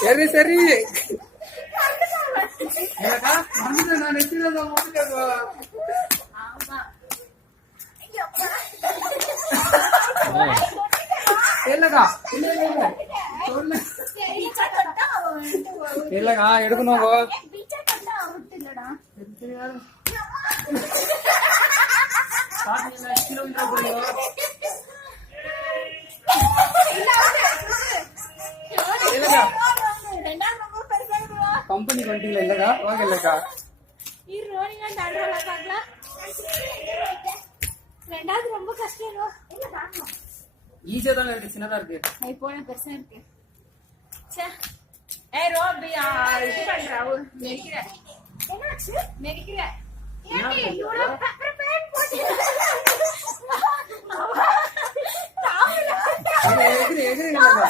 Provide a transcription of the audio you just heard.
சரி சரி எனக்கா நான் நெத்தில தான் போட்டுக்கோ இல்லக்கா இல்லக்கா எடுக்கணும் கம்பெனி வந்துட்டீங்களா இல்லக்கா வாங்க இல்லக்கா ரெண்டாவது ரொம்ப கஷ்டம் ஈஸியா தான் இருக்கு சின்னதா இருக்கு இப்போ பெருசா இருக்கு ஏய் ரோபி இது பண்றாவு நெரிக்கிற என்னாச்சு நெரிக்கிற ஏன்டி இவ்வளவு பெப்பர் பேன் போட்டீங்க எகிரி எகிரி இல்லக்கா